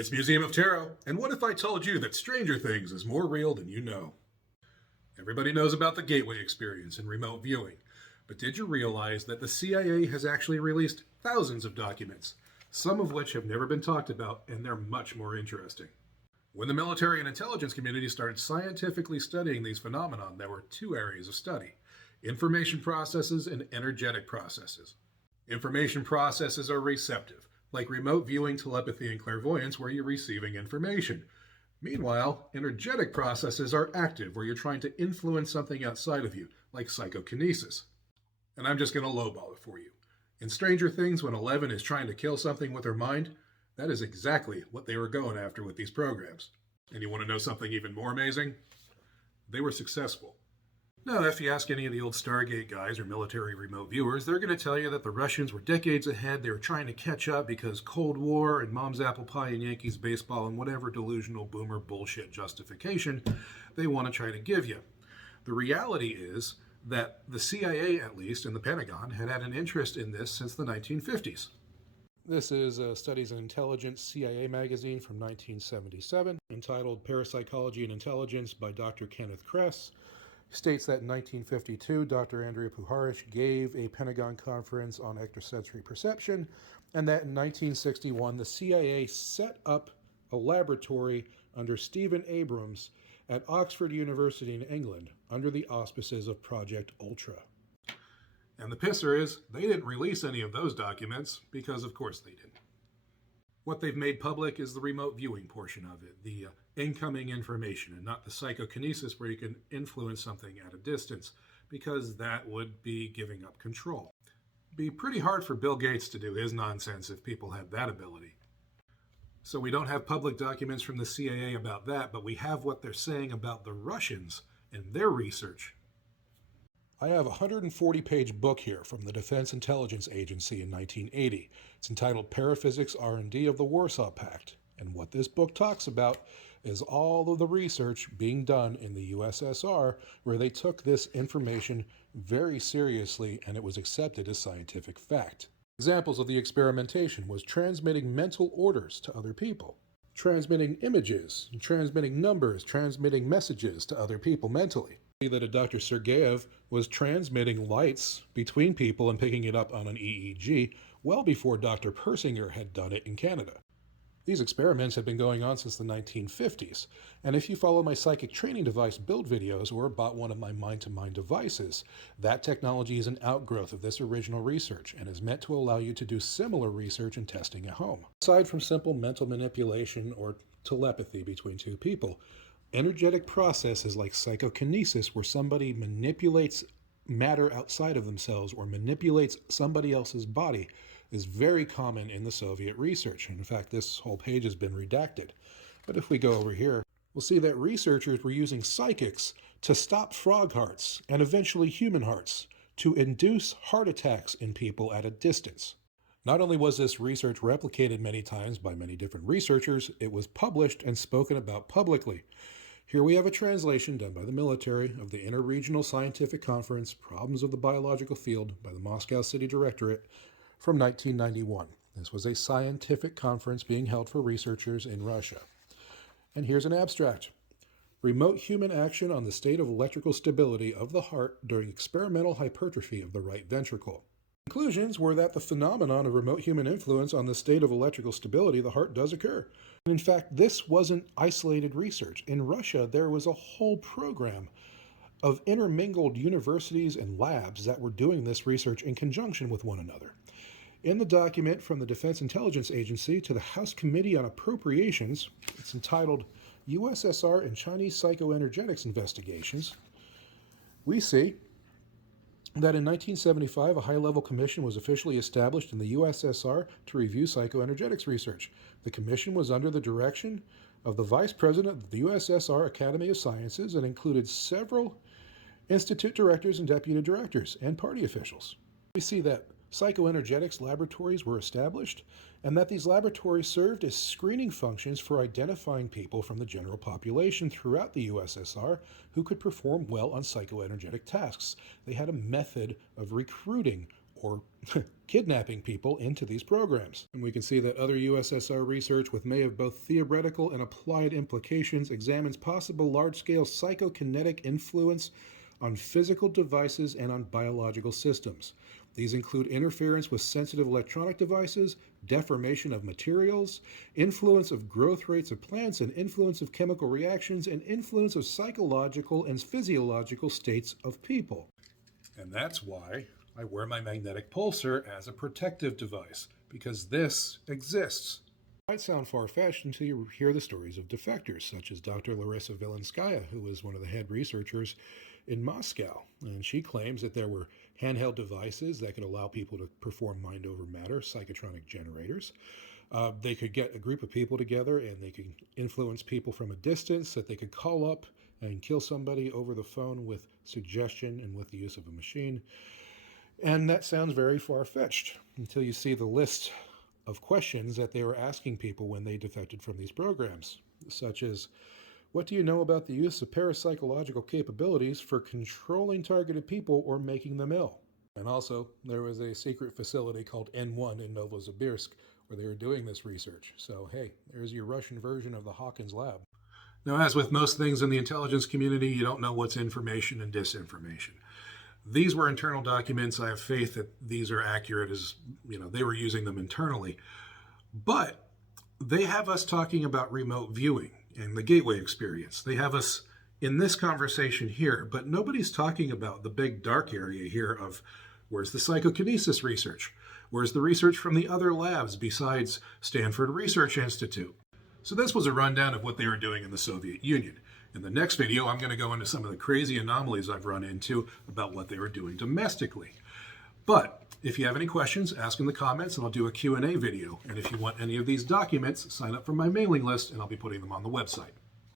It's Museum of Tarot, and what if I told you that Stranger Things is more real than you know? Everybody knows about the gateway experience and remote viewing, but did you realize that the CIA has actually released thousands of documents, some of which have never been talked about, and they're much more interesting? When the military and intelligence community started scientifically studying these phenomena, there were two areas of study: information processes and energetic processes. Information processes are receptive, like remote viewing, telepathy, and clairvoyance, where you're receiving information. Meanwhile, energetic processes are active, where you're trying to influence something outside of you, like psychokinesis. And I'm just going to lowball it for you. In Stranger Things, when Eleven is trying to kill something with her mind, that is exactly what they were going after with these programs. And you want to know something even more amazing? They were successful. Now, if you ask any of the old Stargate guys or military remote viewers, they're going to tell you that the Russians were decades ahead. They were trying to catch up because Cold War and Mom's Apple Pie and Yankees baseball and whatever delusional boomer bullshit justification they want to try to give you. The reality is that the CIA, at least, and the Pentagon had an interest in this since the 1950s. This is Studies in Intelligence CIA magazine from 1977, entitled Parapsychology and Intelligence by Dr. Kenneth Kress. States that in 1952, Dr. Andrea Puharich gave a Pentagon conference on extrasensory perception, and that in 1961, the CIA set up a laboratory under Stephen Abrams at Oxford University in England under the auspices of Project Ultra. And the pisser is, they didn't release any of those documents because, of course, they didn't. What they've made public is the remote viewing portion of it, the incoming information, and not the psychokinesis where you can influence something at a distance, because that would be giving up control. It'd be pretty hard for Bill Gates to do his nonsense if people had that ability. So we don't have public documents from the CIA about that, but we have what they're saying about the Russians and their research. I have a 140-page book here from the Defense Intelligence Agency in 1980. It's entitled Paraphysics R&D of the Warsaw Pact. And what this book talks about is all of the research being done in the USSR, where they took this information very seriously and it was accepted as scientific fact. Examples of the experimentation was transmitting mental orders to other people, transmitting images, transmitting numbers, transmitting messages to other people mentally. That a Dr. Sergeyev was transmitting lights between people and picking it up on an EEG well before Dr. Persinger had done it in Canada. These experiments have been going on since the 1950s, and if you follow my psychic training device build videos or bought one of my mind-to-mind devices, that technology is an outgrowth of this original research and is meant to allow you to do similar research and testing at home. Aside from simple mental manipulation or telepathy between two people, energetic processes like psychokinesis, where somebody manipulates matter outside of themselves or manipulates somebody else's body, is very common in the Soviet research. And in fact, this whole page has been redacted. But if we go over here, we'll see that researchers were using psychics to stop frog hearts and eventually human hearts to induce heart attacks in people at a distance. Not only was this research replicated many times by many different researchers, it was published and spoken about publicly. Here we have a translation done by the military of the Interregional Scientific Conference, Problems of the Biological Field by the Moscow City Directorate from 1991. This was a scientific conference being held for researchers in Russia. And here's an abstract. Remote human action on the state of electrical stability of the heart during experimental hypertrophy of the right ventricle. Conclusions were that the phenomenon of remote human influence on the state of electrical stability of the heart does occur. In fact, this wasn't isolated research. In Russia, there was a whole program of intermingled universities and labs that were doing this research in conjunction with one another. In the document from the Defense Intelligence Agency to the House Committee on Appropriations, it's entitled USSR and Chinese Psychoenergetics Investigations, we see that in 1975, a high-level commission was officially established in the USSR to review psychoenergetics research. The commission was under the direction of the Vice President of the USSR Academy of Sciences and included several institute directors and deputy directors and party officials. We see that psychoenergetics laboratories were established and that these laboratories served as screening functions for identifying people from the general population throughout the USSR who could perform well on psychoenergetic tasks. They had a method of recruiting or kidnapping people into these programs. And we can see that other USSR research with may have both theoretical and applied implications examines possible large-scale psychokinetic influence on physical devices and on biological systems. These include interference with sensitive electronic devices, deformation of materials, influence of growth rates of plants, and influence of chemical reactions, and influence of psychological and physiological states of people. And that's why I wear my magnetic pulsar as a protective device, because this exists. It might sound far-fetched until you hear the stories of defectors, such as Dr. Larissa Vilenskaya, who was one of the head researchers in Moscow. And she claims that there were handheld devices that could allow people to perform mind over matter, psychotronic generators. They could get a group of people together and they could influence people from a distance, that they could call up and kill somebody over the phone with suggestion and with the use of a machine. And that sounds very far-fetched until you see the list of questions that they were asking people when they defected from these programs, such as, what do you know about the use of parapsychological capabilities for controlling targeted people or making them ill? And also, there was a secret facility called N1 in Novosibirsk where they were doing this research. So, hey, there's your Russian version of the Hawkins lab. Now, as with most things in the intelligence community, you don't know what's information and disinformation. These were internal documents. I have faith that these are accurate, as they were using them internally. But they have us talking about remote viewing and the gateway experience. They have us in this conversation here, but nobody's talking about the big dark area here of where's the psychokinesis research? Where's the research from the other labs besides Stanford Research Institute? So this was a rundown of what they were doing in the Soviet Union. In the next video, I'm going to go into some of the crazy anomalies I've run into about what they were doing domestically. But if you have any questions, ask in the comments and I'll do a Q&A video. And if you want any of these documents, sign up for my mailing list and I'll be putting them on the website.